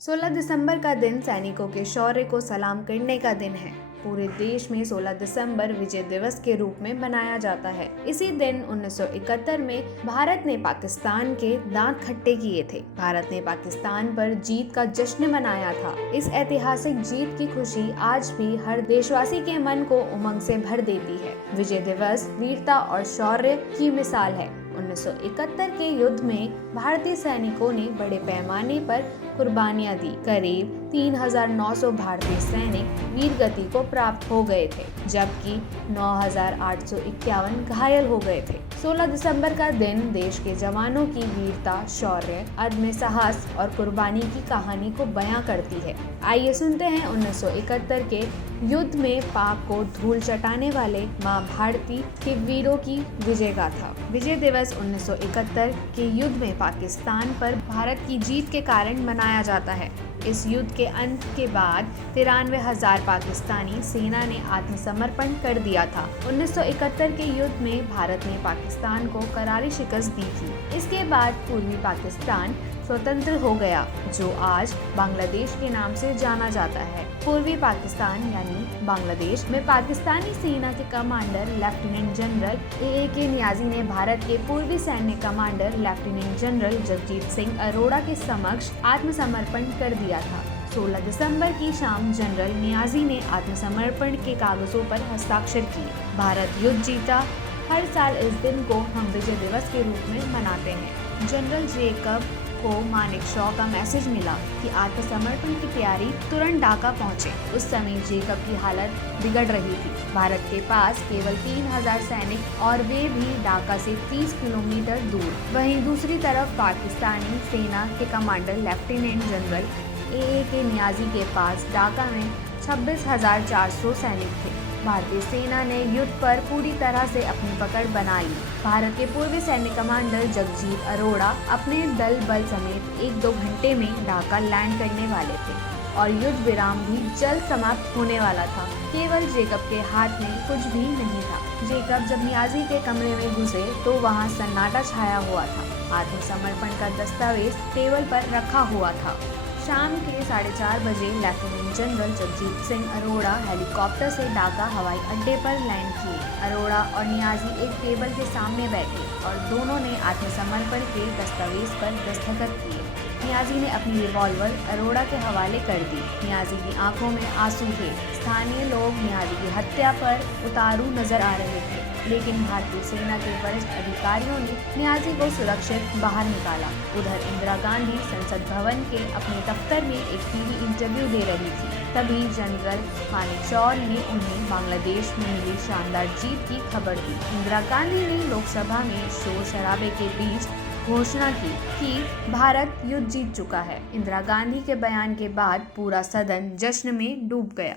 16 दिसंबर का दिन सैनिकों के शौर्य को सलाम करने का दिन है। पूरे देश में 16 दिसंबर विजय दिवस के रूप में मनाया जाता है। इसी दिन 1971 में भारत ने पाकिस्तान के दांत खट्टे किए थे। भारत ने पाकिस्तान पर जीत का जश्न मनाया था। इस ऐतिहासिक जीत की खुशी आज भी हर देशवासी के मन को उमंग से भर देती है। विजय दिवस वीरता और शौर्य की मिसाल है। 1971 के युद्ध में भारतीय सैनिकों ने बड़े पैमाने पर कुर्बानियां दी। करीब 3,900 भारतीय सैनिक वीरगति को प्राप्त हो गए थे, जबकि 9,851 घायल हो गए थे। 16 दिसंबर का दिन देश के जवानों की वीरता, शौर्य, अदम्य साहस और कुर्बानी की कहानी को बयां करती है। आइए सुनते हैं 1971 के युद्ध में पाक को धूल चटाने वाले मां भारती के वीरों की विजय गाथा। विजय दिवस 1971 के युद्ध में पाकिस्तान पर भारत की जीत के कारण मनाया जाता है। इस युद्ध के अंत के बाद 93,000 पाकिस्तानी सेना ने आत्मसमर्पण कर दिया था। 1971 के युद्ध में भारत ने पाकिस्तान को करारी शिकस्त दी थी। इसके बाद पूर्वी पाकिस्तान स्वतंत्र हो गया, जो आज बांग्लादेश के नाम से जाना जाता है। पूर्वी पाकिस्तान यानी बांग्लादेश में पाकिस्तानी सेना के commander lieutenant general A K. Niazi ने भारत के पूर्वी सैन्य commander lieutenant general Jagjit Singh Arora के समक्ष आत्मसमर्पण कर दिया था। 16 दिसंबर की शाम जनरल नियाजी ने आत्मसमर्पण के कागजों पर हस्ताक्षर किए। भारत युद्ध जीता। हर साल इस दिन को हम विजय दिवस के रूप में मनाते हैं। जनरल जेकब को मानेकशॉ का मैसेज मिला कि आत्मसमर्पण की तैयारी तुरंत ढाका पहुंचे। उस समय जेकब की हालत बिगड़ रही थी। भारत के पास केवल 3,000 सैनिक और वे भी ढाका से 30 किलोमीटर दूर। वहीं दूसरी तरफ पाकिस्तानी सेना के commander lieutenant general A K. Niazi के पास ढाका में 26,400 सैनिक थे। भारतीय सेना ने युद्ध पर पूरी तरह से अपनी पकड़ बना ली। भारत के पूर्वी सैन्य कमांडर जगजीत अरोड़ा अपने दल बल समेत 1-2 घंटे में ढाका लैंड करने वाले थे और युद्ध विराम भी जल्द समाप्त होने वाला था। केवल जेकब के हाथ में कुछ भी नहीं था। जेकब जब नियाजी के कमरे में घुसे तो वहां सन्नाटा छाया हुआ था। आत्मसमर्पण का दस्तावेज टेबल पर रखा हुआ था। शाम के 4:30 बजे lieutenant general Jagjit Singh Arora helicopter से ढाका हवाई अड्डे पर लैंड किए। अरोड़ा और नियाजी एक टेबल के सामने बैठे और दोनों ने आत्मसमर्पण के दस्तावेज पर दस्तखत किए। नियाजी ने अपनी रिवॉल्वर अरोड़ा के हवाले कर दी। नियाजी की आंखों में आंसू थे। स्थानीय लोग नियाजी की हत्या पर उतारू नजर आ रहे थे, लेकिन भारतीय सेना के वरिष्ठ अधिकारियों ने नियाजी को सुरक्षित बाहर निकाला। उधर इंदिरा गांधी संसद भवन के अपने दफ्तर में एक टीवी इंटरव्यू दे रही थी। तभी जनरल मानेकशॉ ने उन्हें बांग्लादेश में मिली शानदार जीत की खबर दी। इंदिरा गांधी ने लोकसभा में शोर शराबे के बीच घोषणा की कि भारत युद्ध जीत चुका है। इंदिरा गांधी के बयान के बाद पूरा सदन जश्न में डूब गया।